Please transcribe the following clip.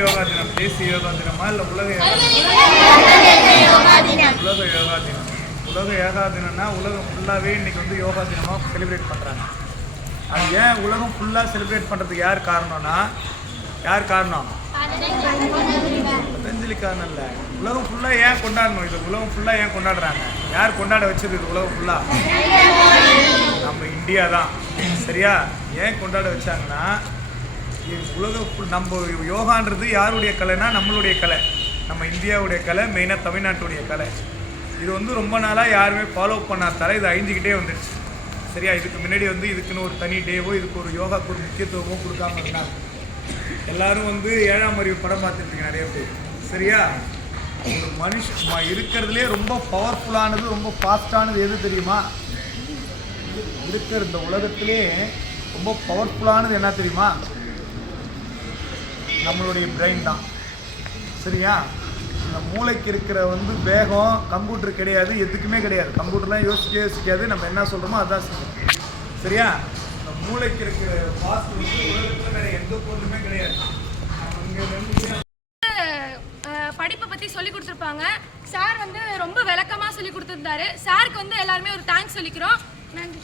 யோகா தினம்? தேசிய யோகா தினமா இல்லை உலக உலக யோகா தினம்? உலக யோகா தினம்னா உலகம் ஃபுல்லாகவே இன்னைக்கு வந்து யோகா தினமாக செலிப்ரேட் பண்ணுறாங்க. அது ஏன் உலகம் ஃபுல்லாக செலிப்ரேட் பண்ணுறதுக்கு யார் காரணம்னா, யார் காரணம்? பதஞ்சலி காரணம் இல்லை. உலகம் ஃபுல்லாக ஏன் கொண்டாடணும்? இது உலகம் ஃபுல்லாக ஏன் கொண்டாடுறாங்க? யார் கொண்டாட வச்சது இது உலகம் ஃபுல்லாக? நம்ம இந்தியா தான். சரியா? ஏன் கொண்டாட வச்சாங்கன்னா, உலகம் நம்ம யோகான்றது யாருடைய கலைனா நம்மளுடைய கலை, நம்ம இந்தியாவுடைய கலை, மெயினாக தமிழ்நாட்டுடைய கலை. இது வந்து ரொம்ப நாளாக யாருமே ஃபாலோ பண்ணாதால இது அழிஞ்சிக்கிட்டே வந்துடுச்சு. சரியா? இதுக்கு முன்னாடி வந்து இதுக்குன்னு ஒரு தனி டேவோ இதுக்கு ஒரு யோகாக்கு ஒரு முக்கியத்துவமோ கொடுக்காம இருந்தாங்க. எல்லாரும் வந்து 7ஆம் அறிவு படம் பார்த்துருக்கீங்க நிறைய பேர். சரியா? ஒரு மனுஷன் இருக்கிறதுலே ரொம்ப பவர்ஃபுல்லானது, ரொம்ப ஃபாஸ்டானது எது தெரியுமா? இருக்கிற இந்த உலகத்திலே ரொம்ப பவர்ஃபுல்லானது என்ன தெரியுமா? நம்மளுடைய பிரெயின் தான். சரியா? இந்த மூளைக்கு இருக்கிற வந்து வேகம் கம்ப்யூட்டர் கிடையாது, எதுக்குமே கிடையாது. கம்ப்யூட்டர்லாம் யோசிக்காது, நம்ம என்ன சொல்கிறோமோ அதான் செய்யணும். சரியா? இந்த மூளைக்கு இருக்கிற ஃபாஸ்ட் வந்து உலகத்தில் வேறு எந்த பொருளுமே கிடையாது. படிப்பை பற்றி சொல்லி கொடுத்துருப்பாங்க. சார் வந்து ரொம்ப விளக்கமாக சொல்லி கொடுத்துருந்தாரு. சாருக்கு வந்து எல்லாருமே ஒரு தேங்க்ஸ் சொல்லிக்கிறோம். நன்றி.